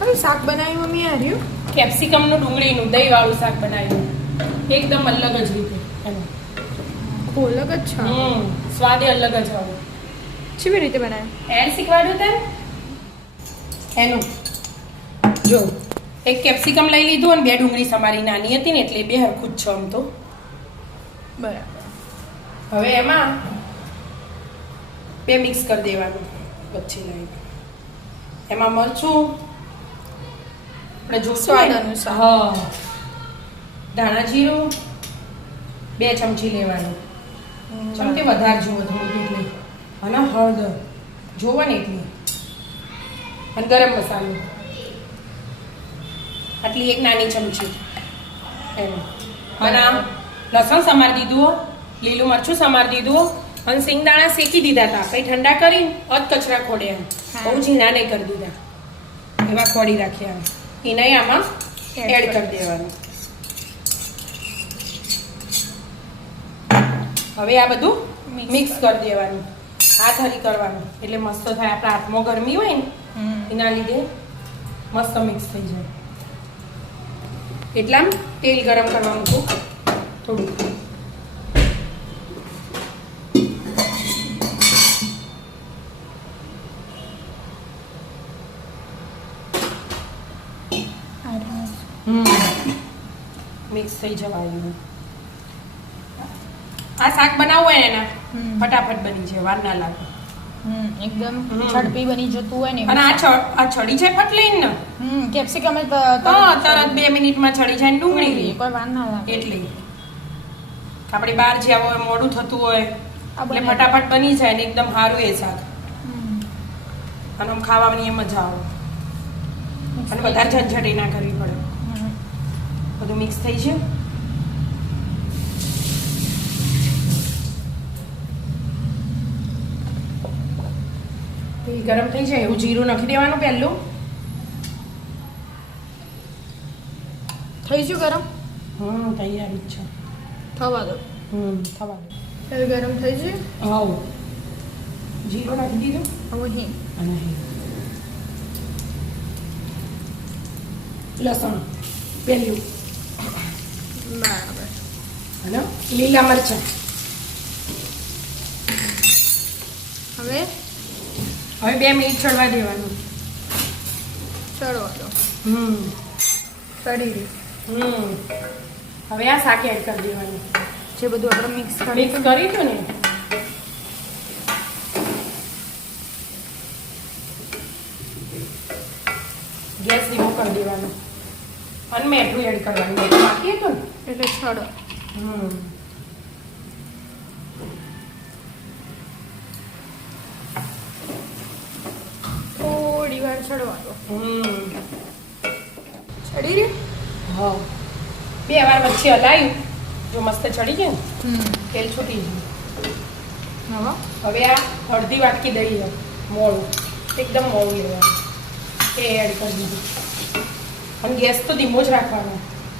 કયું શાક બનાવ્યું મમ્મી આ રહ્યું? કેપ્સિકમનું ડુંગળીનું દહીંવાળું શાક બનાવ્યું એકદમ અલગ જ રીતે એનો અલગ જ છે. સ્વાદ અલગ જ આવે. કેવી રીતે બનાવ્યું? એડ શીખવાડ્યું તેમ એનું જો એક કેપ્સિકમ લઈ લીધું અને બે ડુંગળી સમારી નાની હતી ને એટલે બે હરખું જ છે આમ તો બરાબર. હવે એમાં બે મિક્સ કરી દેવાનું વચ્ચે લઈને એમાં મરચું આપણે જો સ્વાદ અનુસાર. હા ધાણા જીરું 2 ચમચી લેવાનું ચમચી વધારે જોવો થોડું એટલે અને હળદર જોવો ને એટલી અને ગરમ મસાલો આટલી એક નાની ચમચી એમ અને આમ લસણ સમારી દીધું લીલું મરચું સમારી દીધું અને સિંગદાણા શેકી દીધા હતા પછી ઠંડા કરીને અધ કચરા ખોડ્યા બહુ ઝીણા નહીં કરી દીધા એવા ખોડી રાખ્યા એને આમાં એડ કરી દેવાનું. હવે આ બધું મિક્સ કરી દેવાનું હાથ હરી કરવાનું એટલે મસ્ત થાય. આપણા હાથમાં ગરમી હોય ને એના લીધે મસ્ત મિક્સ થઈ જાય. એટલામાં તેલ ગરમ કરવાનું થોડું મિક્સ થઈ જવાનું. આ શાક બનાવવું હોય એના ફટાફટ બની જાય વાર ના લાગે. એકદમ ઝડપી બની જતું હોય ને. અને આ છડી જાય પટલી ને કેપ્સિકમ તરત 2 મિનિટમાં છડી જાય ને ડુંગળી કોઈ વાર ના લાગે. એટલે આપણે બહાર જ્યાં હોય મોડું થતું હોય એટલે ફટાફટ બની જાય ને એકદમ સારું એ શાક અને આમ ખાવાની મજા આવે અને વધારે ઝંઝટી ના કરવી પડે. બધું મિક્સ થઈ છે. તેલ ગરમ થઈ જાય એવું જીરું નાખી દેવાનું પહેલું. થઈ ગયું ગરમ? તૈયારી જ છે. થવા દો. થવા દો. તેલ ગરમ થઈ ગયું? હા જીરું નાખી દીધું હવે હિંગ અને લસણ પહેલું બરાબર. અને લીલા મરચાં. હવે 2 મિનિટ ચડવા દેવાનું. ચડવા દો. ચડી રહ્યું. હવે આ શાક એડ કરી દેવાનું જે બધું આપણે મિક્સ કરી હતું ને ગેસ ધીમો કરી દેવાનો અને મીઠું એડ કરવાનું બાકી હતું ને એટલે છડો. થોડી વાર ચડવા દો. ચડી રહ્યું? હા 2 વાર વચ્ચે હલાયું જો મસ્ત ચડી ગયું ને તેલ છૂટી ગયું. હવે આ અડધી વાટકી દહીં મોળું એકદમ મોળું લેવાનું એ એડ કરી દીધું અને ગેસ તો ધીમો જ રાખવાનો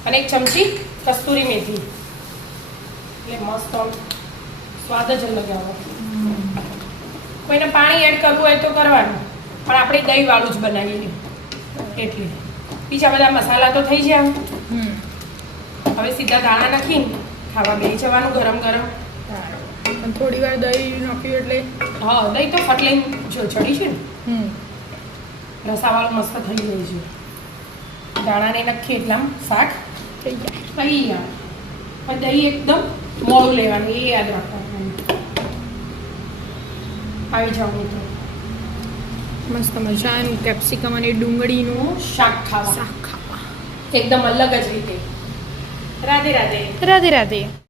અને 1 ચમચી કસ્તુરી મેથી એટલે મસ્ત સ્વાદ જ અલગ આવે. કોઈને પાણી એડ કરવું હોય તો કરવાનું પણ આપણે દહીં વાળું જ બનાવીએ એટલે બીજા બધા મસાલા તો થઈ જાય. હવે સીધા દાણા નાખીને ખાવા બેસી જવાનું ગરમ ગરમ. પણ થોડી વાર દહીં નાખ્યું એટલે હા દહીં તો ફટ લઈને જો ચડી છે ને રસાવાળું મસ્ત થઈ જાય છે. દાણાને નાખીએ એટલામાં શાક થઈ જાય. થઈ જાય પણ દહીં એકદમ મોડું લેવાનું એ યાદ રાખવાનું. આવી જાવ તો મસ્ત મજાનું કેપ્સિકમ અને ડુંગળીનું શાક ખાવા શાક ખાવા એકદમ અલગ જ રીતે. રાધે રાધે. રાધે રાધે.